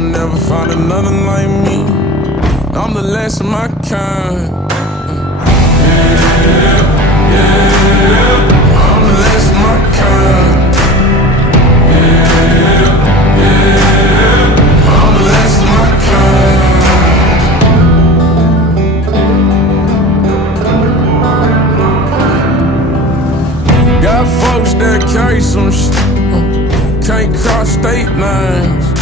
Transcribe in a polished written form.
you'll never find another like me. I'm the last of my kind. I'm the last of my kind. I'm the last of my kind. Got folks that carry some shit, can't cross state lines.